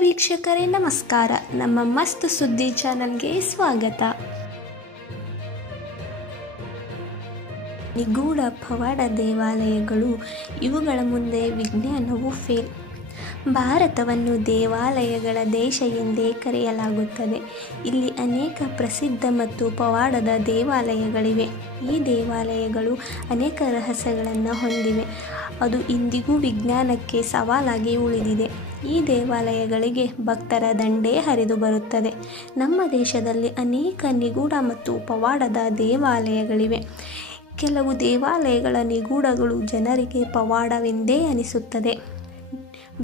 ವೀಕ್ಷಕರೇ ನಮಸ್ಕಾರ. ನಮ್ಮ ಮಸ್ತ್ ಸುದ್ದಿ ಚಾನಲ್ಗೆ ಸ್ವಾಗತ. ನಿಗೂಢ ಪವಾಡ ದೇವಾಲಯಗಳು, ಇವುಗಳ ಮುಂದೆ ವಿಜ್ಞಾನವು ಫೇಲ್. ಭಾರತವನ್ನು ದೇವಾಲಯಗಳ ದೇಶ ಎಂದೇ ಕರೆಯಲಾಗುತ್ತದೆ. ಇಲ್ಲಿ ಅನೇಕ ಪ್ರಸಿದ್ಧ ಮತ್ತು ಪವಾಡದ ದೇವಾಲಯಗಳಿವೆ. ಈ ದೇವಾಲಯಗಳು ಅನೇಕ ರಹಸ್ಯಗಳನ್ನು ಹೊಂದಿವೆ. ಅದು ಇಂದಿಗೂ ವಿಜ್ಞಾನಕ್ಕೆ ಸವಾಲಾಗಿ ಉಳಿದಿದೆ. ಈ ದೇವಾಲಯಗಳಿಗೆ ಭಕ್ತರ ದಂಡೇ ಹರಿದು ಬರುತ್ತದೆ. ನಮ್ಮ ದೇಶದಲ್ಲಿ ಅನೇಕ ನಿಗೂಢ ಮತ್ತು ಪವಾಡದ ದೇವಾಲಯಗಳಿವೆ. ಕೆಲವು ದೇವಾಲಯಗಳ ನಿಗೂಢಗಳು ಜನರಿಗೆ ಪವಾಡವೆಂದೇ ಅನಿಸುತ್ತದೆ.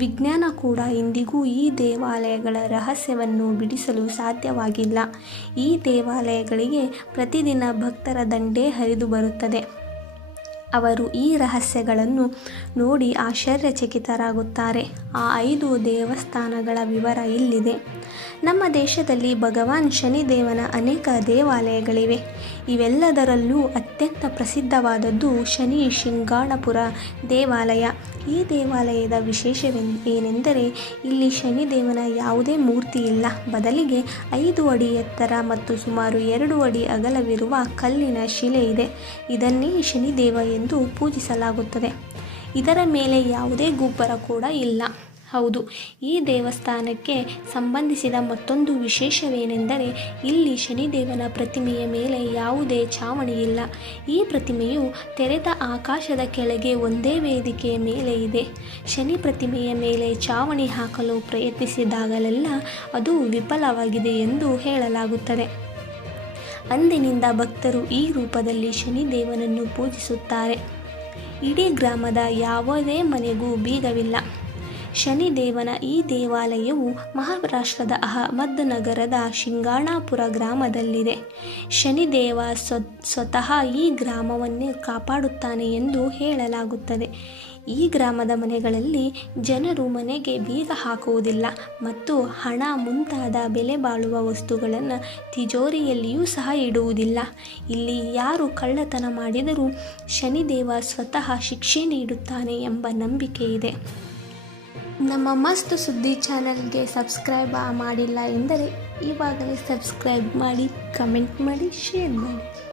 ವಿಜ್ಞಾನ ಕೂಡ ಇಂದಿಗೂ ಈ ದೇವಾಲಯಗಳ ರಹಸ್ಯವನ್ನು ಬಿಡಿಸಲು ಸಾಧ್ಯವಾಗಿಲ್ಲ. ಈ ದೇವಾಲಯಗಳಿಗೆ ಪ್ರತಿದಿನ ಭಕ್ತರ ದಂಡೇ ಹರಿದು ಬರುತ್ತದೆ. ಅವರು ಈ ರಹಸ್ಯಗಳನ್ನು ನೋಡಿ ಆಶ್ಚರ್ಯಚಕಿತರಾಗುತ್ತಾರೆ. ಆ 5 ದೇವಸ್ಥಾನಗಳ ವಿವರ ಇಲ್ಲಿದೆ. ನಮ್ಮ ದೇಶದಲ್ಲಿ ಭಗವಾನ್ ಶನಿದೇವನ ಅನೇಕ ದೇವಾಲಯಗಳಿವೆ. ಇವೆಲ್ಲದರಲ್ಲೂ ಅತ್ಯಂತ ಪ್ರಸಿದ್ಧವಾದದ್ದು ಶನಿ ಶಿಂಗಣಾಪುರ ದೇವಾಲಯ. ಈ ದೇವಾಲಯದ ವಿಶೇಷವೇನೆಂದರೆ ಇಲ್ಲಿ ಶನಿದೇವನ ಯಾವುದೇ ಮೂರ್ತಿ ಇಲ್ಲ. ಬದಲಿಗೆ 5 ಅಡಿ ಎತ್ತರ ಮತ್ತು ಸುಮಾರು 2 ಅಡಿ ಅಗಲವಿರುವ ಕಲ್ಲಿನ ಶಿಲೆ ಇದೆ. ಇದನ್ನೇ ಶನಿದೇವ ಎಂದು ಪೂಜಿಸಲಾಗುತ್ತದೆ. ಇದರ ಮೇಲೆ ಯಾವುದೇ ಗೋಪುರ ಕೂಡ ಇಲ್ಲ. ಹೌದು, ಈ ದೇವಸ್ಥಾನಕ್ಕೆ ಸಂಬಂಧಿಸಿದ ಮತ್ತೊಂದು ವಿಶೇಷವೇನೆಂದರೆ ಇಲ್ಲಿ ಶನಿದೇವನ ಪ್ರತಿಮೆಯ ಮೇಲೆ ಯಾವುದೇ ಛಾವಣಿ ಇಲ್ಲ. ಈ ಪ್ರತಿಮೆಯು ತೆರೆದ ಆಕಾಶದ ಕೆಳಗೆ ಒಂದೇ ವೇದಿಕೆಯ ಮೇಲೆ ಇದೆ. ಶನಿ ಪ್ರತಿಮೆಯ ಮೇಲೆ ಛಾವಣಿ ಹಾಕಲು ಪ್ರಯತ್ನಿಸಿದಾಗಲೆಲ್ಲ ಅದು ವಿಫಲವಾಗಿದೆ ಎಂದು ಹೇಳಲಾಗುತ್ತದೆ. ಅಂದಿನಿಂದ ಭಕ್ತರು ಈ ರೂಪದಲ್ಲಿ ಶನಿದೇವನನ್ನು ಪೂಜಿಸುತ್ತಾರೆ. ಇಡೀ ಗ್ರಾಮದ ಯಾವುದೇ ಮನೆಗೂ ಬೀಗವಿಲ್ಲ. ಶನಿದೇವನ ಈ ದೇವಾಲಯವು ಮಹಾರಾಷ್ಟ್ರದ ಅಹಮದ್ ನಗರದ ಶಿಂಗಣಾಪುರ ಗ್ರಾಮದಲ್ಲಿದೆ. ಶನಿದೇವ ಸ್ವತಃ ಈ ಗ್ರಾಮವನ್ನೇ ಕಾಪಾಡುತ್ತಾನೆ ಎಂದು ಹೇಳಲಾಗುತ್ತದೆ. ಈ ಗ್ರಾಮದ ಮನೆಗಳಲ್ಲಿ ಜನರು ಮನೆಗೆ ಬೀಗ ಹಾಕುವುದಿಲ್ಲ ಮತ್ತು ಹಣ ಮುಂತಾದ ಬೆಲೆ ಬಾಳುವ ವಸ್ತುಗಳನ್ನು ತಿಜೋರಿಯಲ್ಲಿಯೂ ಸಹ ಇಡುವುದಿಲ್ಲ. ಇಲ್ಲಿ ಯಾರು ಕಳ್ಳತನ ಮಾಡಿದರೂ ಶನಿದೇವ ಸ್ವತಃ ಶಿಕ್ಷೆ ನೀಡುತ್ತಾನೆ ಎಂಬ ನಂಬಿಕೆ ಇದೆ. ನಮ್ಮ ಮಸ್ತ್ ಸುದ್ದಿ ಚಾನಲ್ಗೆ ಸಬ್ಸ್ಕ್ರೈಬ್ ಮಾಡಿಲ್ಲ ಎಂದರೆ ಇವಾಗಲೇ ಸಬ್ಸ್ಕ್ರೈಬ್ ಮಾಡಿ, ಕಮೆಂಟ್ ಮಾಡಿ, ಶೇರ್ ಮಾಡಿ.